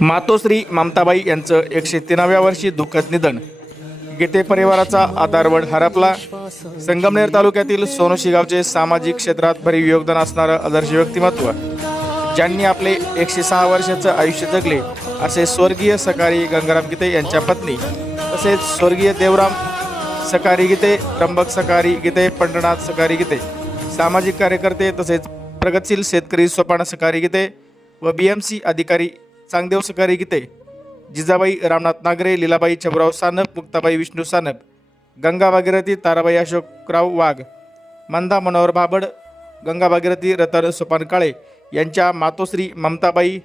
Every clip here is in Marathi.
मातोश्री ममताबाई यांचं एकशे तेराव्या वर्षी दुःखद निधन. गीते परिवाराचा आधारवड हरपला. संगमनेर तालुक्यातील सोनोशी गावचे सामाजिक क्षेत्रात भरीव योगदान असणारं आदर्श व्यक्तिमत्व ज्यांनी आपले एकशे सहा वर्षाचं आयुष्य जगले असे स्वर्गीय सकारी गंगाराम गीते यांच्या पत्नी तसेच स्वर्गीय देवराम सकारी गीते त्र्यंबक सकारी गीते पंढरनाथ सकारी गीते सामाजिक कार्यकर्ते तसेच प्रगतशील शेतकरी सोपान सकारी गीते व बी एम सी अधिकारी चांगदेव सकारी गीते जिजाबाई रामनाथ नागरे लीलाबाई छबराव सानप मुक्ताबाई विष्णू सानप गंगा भागीरथी ताराबाई अशोकराव वाघ मंदा मनोहर भाबड गंगा भागीरथी रतन सोपान काळे यांच्या मातोश्री ममताबाई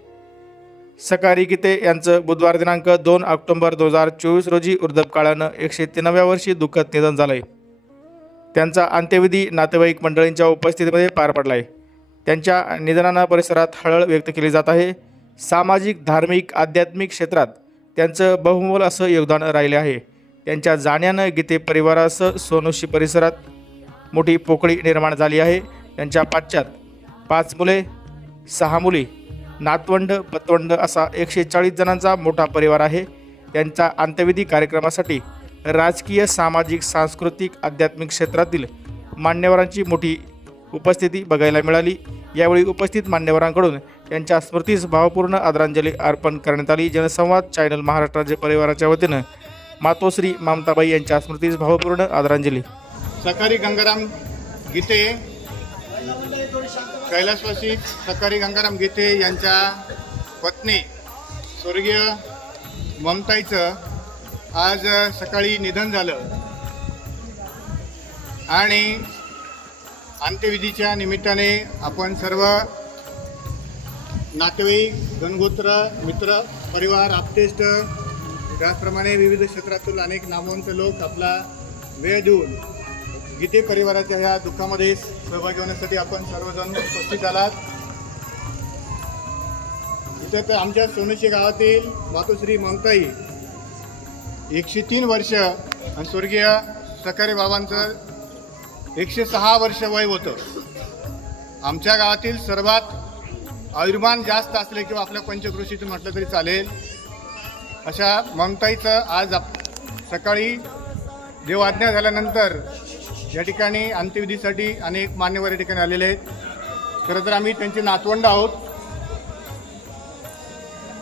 सकारी गीते यांचं बुधवार दिनांक दोन ऑक्टोबर दोन हजार चोवीस रोजी वृद्धपकाळानं एकशे तेराव्या वर्षी दुःखद निधन झालंय. त्यांचा अंत्यविधी नातेवाईक मंडळींच्या उपस्थितीमध्ये पार पडला आहे त्यांच्या निधनानं परिसरात हळहळ व्यक्त केली जात आहे. सामाजिक धार्मिक आध्यात्मिक क्षेत्रात त्यांचं बहुमोल असं योगदान राहिले आहे. त्यांच्या जाण्यानं गीते परिवारासह सोनोशी परिसरात मोठी पोकळी निर्माण झाली आहे. त्यांच्या पाश्चात पाच मुले सहा मुली नातवंड पतवंड असा एकशे चाळीस जणांचा मोठा परिवार आहे. त्यांच्या अंत्यविधी कार्यक्रमासाठी राजकीय सामाजिक सांस्कृतिक आध्यात्मिक क्षेत्रातील मान्यवरांची मोठी उपस्थिती बघायला मिळाली. यावेळी उपस्थित मान्यवरांकडून त्यांच्या स्मृतीस भावपूर्ण आदरांजली अर्पण करण्यात आली. जनसंवाद चॅनल महाराष्ट्र राज्य परिवाराच्या वतीनं मातोश्री ममताबाई यांच्या स्मृतीस भावपूर्ण आदरांजली. सकाळी गंगाराम गीते कैलासवासी सकाळी गंगाराम गीते यांच्या पत्नी स्वर्गीय ममताईचं आज सकाळी निधन झालं. आणि अंत्यविधीच्या निमित्ताने आपण सर्व नातेवाईक गणगोत्र मित्र परिवार आपतेष्ट त्याचप्रमाणे विविध क्षेत्रातील अनेक नामवंत लोक आपला वेळ देऊन गीते परिवाराच्या ह्या दुःखामध्ये सहभागी होण्यासाठी आपण सर्वजण उपस्थित आलात इथं तर आमच्या सोनूशी गावातील मातोश्री ममताई एकशे तीन वर्ष आणि स्वर्गीय सकारे बाबांचं एकशे सहा वर्ष वय होतं. आमच्या गावातील सर्वात आयुर्मान जास्त असले किंवा आपल्या पंचकृषीतून म्हटलं तरी चालेल. अशा ममताईचं आज आप सकाळी देवाज्ञा झाल्यानंतर या ठिकाणी अंत्यविधीसाठी अनेक मान्यवर या ठिकाणी आलेले आहेत. खरं तर आम्ही त्यांचे नातवंड आहोत.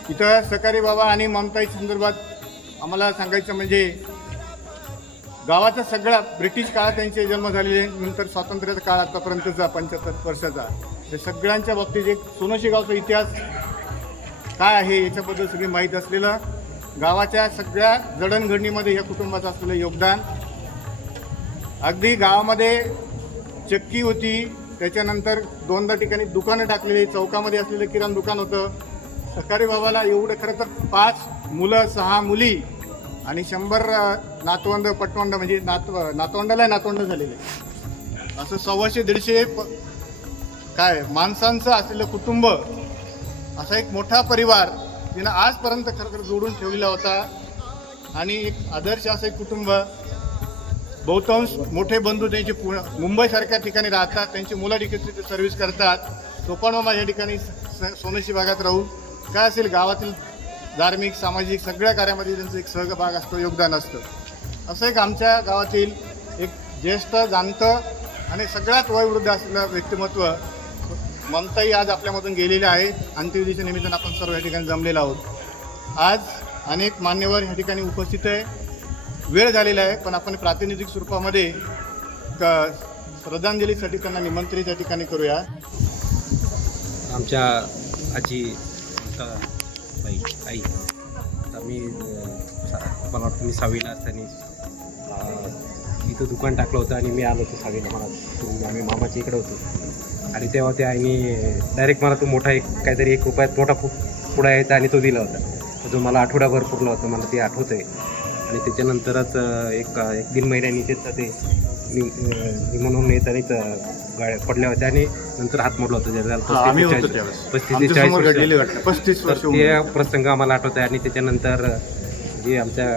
इथं सकारी बाबा आणि ममताई संदर्भात आम्हाला सांगायचं म्हणजे गावाचा सगळा ब्रिटिश काळात त्यांचे जन्म झालेले नंतर स्वातंत्र्याचा काळ आतापर्यंतचा पंच्याहत्तर वर्षाचा. हे सगळ्यांच्या बाबतीत एक सोनोशी गावचा इतिहास काय आहे याच्याबद्दल सगळी माहीत असलेलं गावाच्या सगळ्या जडणघडणीमध्ये या कुटुंबाचं असलेलं योगदान. अगदी गावामध्ये चक्की होती त्याच्यानंतर दोनदा ठिकाणी दुकानं टाकलेली चौकामध्ये असलेलं किराण दुकान होतं. सकाळी बाबाला एवढं खरं तर पाच मुलं सहा मुली आणि शंभर नातवंड पटवंड म्हणजे नातव नातवंडाला नातवंड झालेले. असं सव्वाशे दीडशे प काय माणसांचं असलेलं कुटुंब असा एक मोठा परिवार तिनं आजपर्यंत खरं जोडून ठेवलेला होता. आणि एक आदर्श असं एक कुटुंब बहुतांश मोठे बंधू त्यांचे पु मुंबईसारख्या ठिकाणी राहतात त्यांची मुलं ठिकाणी तिथे सर्व्हिस करतात. सोपानमामा या ठिकाणी स- सोनेशी भागात राहून काय असेल गावातील धार्मिक सामाजिक सगळ्या कार्यामध्ये त्यांचं एक सहभाग असतो योगदान असतं. असं एक आमच्या गावातील एक ज्येष्ठ जाणतं आणि सगळ्यात वयोवृद्ध असलेलं व्यक्तिमत्व ममताई आज आपल्यामधून गेलेले आहे अंत्यविधीच्या निमित्तानं आपण सर्व या ठिकाणी जमलेलो आहोत. आज अनेक मान्यवर या ठिकाणी उपस्थित आहे. वेळ झालेला आहे पण आपण प्रातिनिधिक स्वरूपामध्ये क श्रद्धांजलीसाठी त्यांना निमंत्रित या ठिकाणी करूया. आमच्या आजी आई. आई मी मला वाटतं मी सहावीला असताना इथं दुकान टाकलं होतं आणि मी आलो होतो सहावीला मला तो- आम्ही मामाच्या इकडे होतो. आणि तेव्हा त्या आईने डायरेक्ट मला तो मोठा एक काहीतरी एक रुपयात मोठा फु पुडा यायचा आणि तो दिला होता. तो मला आठवड्याभर पुरला होता. मला ते आठवतं आहे आणि त्याच्यानंतरच एक एक तीन महिन्यांनी त्याचं ते नि अं, निमोनून येतानीच गाड्या पडल्या होत्या आणि नंतर हात मोडला होता ज्याला पस्तीस- पस्तीस ते चाळीस वर्ष. पस्तीस ते. प्रसंग आम्हाला आठवत आहे आणि त्याच्यानंतर जे आमच्या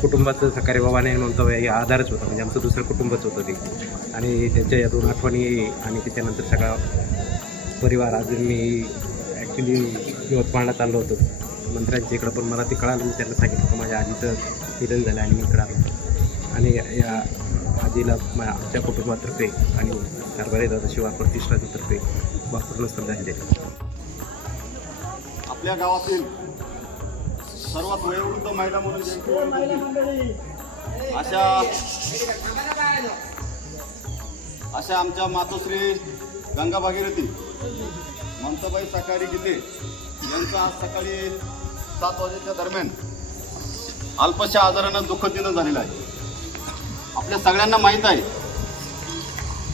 कुटुंबाचं सकाळी बाबाने म्हणतो हे आधारच होता. म्हणजे आमचं दुसरं कुटुंबच होतं ते. आणि त्यांच्या या दोन आठवणी आणि त्याच्यानंतर सगळा परिवार अजून मी ॲक्च्युली यवतमाळला चाललो होतो. मंत्र्यांच्या इकडं पण मला ते कळालं मी त्यांना सांगितलं की माझ्या आजीचं निधन झालं आणि मी इकडं आलो. आणि या- आजीला मा- आमच्या कुटुंबातर्फे आणि हरभरे दादा शिवा प्रतिष्ठातर्फे वापरून श्रद्धांजली. आपल्या गावातील सर्वात वयोवृद्ध महिला म्हणून होती, अशा अशा आमच्या मातोश्री गंगा भागीरथी ममताबाई सकाळी गीते यांचं आज सकाळी सात वाजेच्या दरम्यान अल्पशा आजारानं दुःखद दिनं झालेलं आहे. आपल्या सगळ्यांना माहीत आहे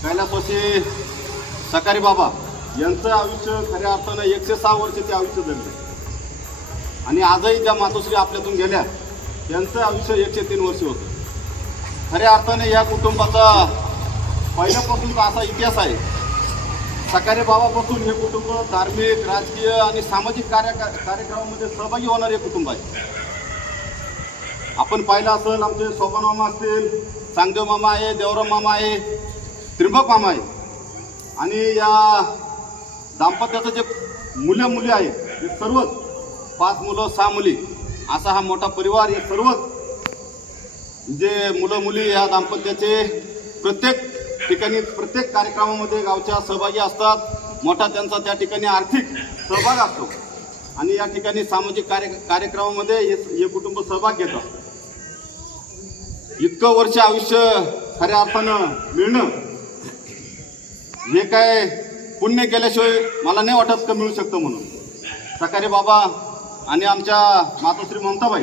कैलासवासी सकारी बाबा यांचं आयुष्य खऱ्या अर्थानं एकशे सहा वर्ष ते आयुष्य जगले. आणि आजही ज्या मातोश्री आपल्यातून गेल्या. त्यांचं आयुष्य एकशे तीन वर्ष होतं. खऱ्या अर्थाने या कुटुंबाचा पहिल्यापासूनचा असा इतिहास आहे. सकारे बाबापासून हे कुटुंब धार्मिक राजकीय आणि सामाजिक कार्य कार्यक्रमामध्ये सहभागी होणारे कुटुंब आहे. आपण पाहिलं असेल आमचे सोपान मामा असतील चांगदेव मामा आहे देवराम मामा आहे त्रिंबक मामा आहे. आणि या दाम्पत्याचं जे मुलं मुली आहे ते सर्वच पाच मुलं सहा मुली. असा हा मोठा परिवार हे सर्वच जे मुलं मुली या दाम्पत्याचे प्रत्येक ठिकाणी प्रत्येक कार्यक्रमामध्ये गावच्या सहभागी असतात. मोठा त्यांचा त्या ठिकाणी आर्थिक सहभाग असतो. आणि या ठिकाणी सामाजिक कार्य कार्यक्रमामध्ये हे हे कुटुंब सहभाग घेतात. इतकं वर्ष आयुष्य खऱ्या अर्थानं मिळणं हे काय पुण्य केल्याशिवाय मला नाही वाटत का मिळू शकतं म्हणून. सकाळी बाबा आणि आमच्या मातोश्री ममताबाई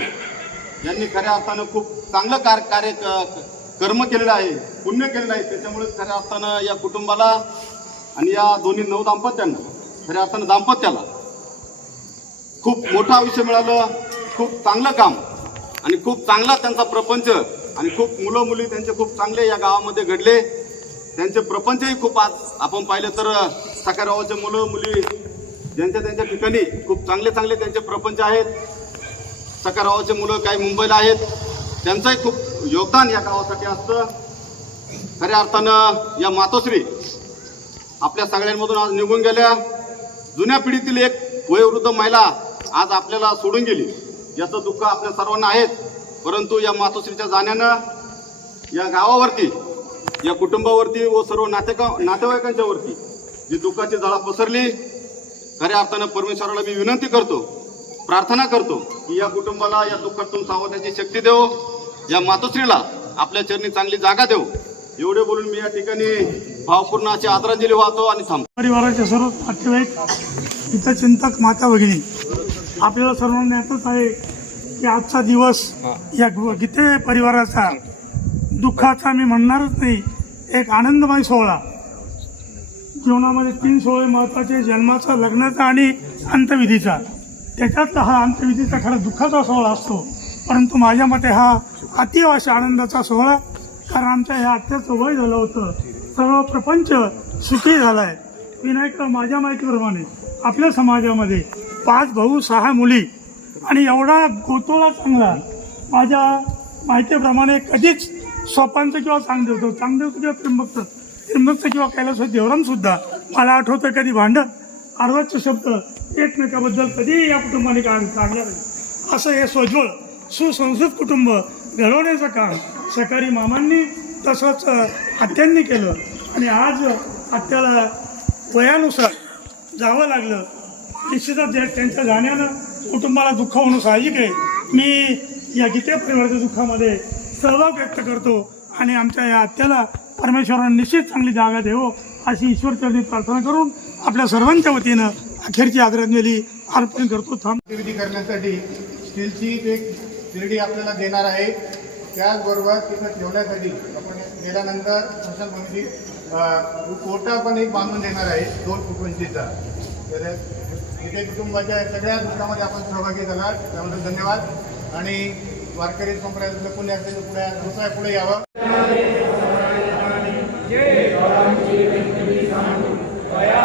यांनी खऱ्या अर्थानं खूप चांगलं कार कार्य क- कर्म केलेलं आहे पुण्य केलेलं आहे त्याच्यामुळे खऱ्या अर्थानं या कुटुंबाला आणि या दोन्ही नऊ दाम्पत्यांना खऱ्या अर्थानं दाम्पत्याला खूप मोठं आयुष्य मिळालं खूप चांगलं काम आणि खूप चांगला त्यांचा प्रपंच आणि खूप मुलं मुली त्यांचे खूप चांगले या गावामध्ये घडले. त्यांचे प्रपंचही खूप आज आपण पाहिलं तर सकारावाचे मुलं मुली ज्यांच्या त्यांच्या ठिकाणी खूप चांगले चांगले त्यांचे प्रपंच आहेत सकारावाचे मुलं काही मुंबईला आहेत त्यांचंही खूप योगदान या गावासाठी असतं. खऱ्या अर्थानं या मातोश्री आपल्या सगळ्यांमधून आज निघून गेल्या. जुन्या पिढीतील एक वयोवृद्ध महिला आज आपल्याला सोडून गेली याचं दुःख आपल्या सर्वांना आहेच. परंतु या मातोश्रीच्या जाण्यानं या गावावरती या कुटुंबावरती व सर्व नातेका नातेवाईकांच्यावरती जी दुःखाची जळा पसरली खऱ्या अर्थानं परमेश्वराला मी विनंती करतो प्रार्थना करतो की या कुटुंबाला या दुःखातून सावरण्याची शक्ती देव या मातोश्रीला आपल्या चरणी चांगली जागा देव. एवढे बोलून मी या ठिकाणी भावपूर्ण अशी आदरांजली वाहतो आणि थांबतो. परिवाराचे सर्व नातेवाईक हितचिंतक माता भगिनी आपल्याला सर्वांना यातच आहे की आजचा दिवस या गीते परिवाराचा दुःखाचा मी म्हणणारच नाही एक आनंदमय सोहळा. जीवनामध्ये तीन सोहळे महत्त्वाचे जन्माचा लग्नाचा आणि अंतविधीचा त्याच्यातला हा अंतविधीचा खरा दुःखाचा सोहळा असतो. परंतु माझ्या मते हा अतिवाश आनंदाचा सोहळा कारण आमच्या ह्या आत्याचं वय झालं होतं. सर्व प्रपंच सुखी झाला आहे विनायक माझ्या माहितीप्रमाणे आपल्या समाजामध्ये पाच भाऊ सहा मुली आणि एवढा गोतोळा चांगला. माझ्या माहितीप्रमाणे कधीच सोपांचं किंवा चांगदेवचं चांगदेवचं किंवा त्र्यंबकचं त्र्यंबकचं किंवा कैलास देवराम सुद्धा मला आठवतं कधी भांडण? अर्वाचे शब्द एकमेकाबद्दल कधीही या कुटुंबाने काम काढलं नाही असं हे सोज्वळ सुसंस्कृत कुटुंब घडवण्याचं काम सकाळी मामांनी तसंच आत्यांनी केलं. आणि आज आत्याला वयानुसार जावं लागलं. निश्चितच त्यांच्या जाण्यानं कुटुंबाला दुःख होणं साहजिक आहे. मी या गीते परिवाराच्या दुःखामध्ये सहभाग व्यक्त करतो आणि आमच्या या आत्याला परमेश्वरानं निश्चित चांगली जागा देवो अशी ईश्वरचरणी प्रार्थना करून आपल्या सर्वांच्या वतीनं अखेरची आदरांजली अर्पण करतो. थांब. ऍक्टिव्हिटी करण्यासाठी स्टीलची एक शिर्डी आपल्याला देणार आहे. त्याचबरोबर तिथं ठेवण्यासाठी आपण गेल्यानंतर स्मशानभूमीची म्हणजे, कोटा पण एक बांधून देणार आहे दोन फुटवंचीचा तर इथे कुटुंबाच्या सगळ्या दुःखामध्ये आपण सहभागी झाला त्याबद्दल धन्यवाद. आणि वारकरी संप्रदायातलं पुण्य पुढे दुसऱ्या पुढे यावं.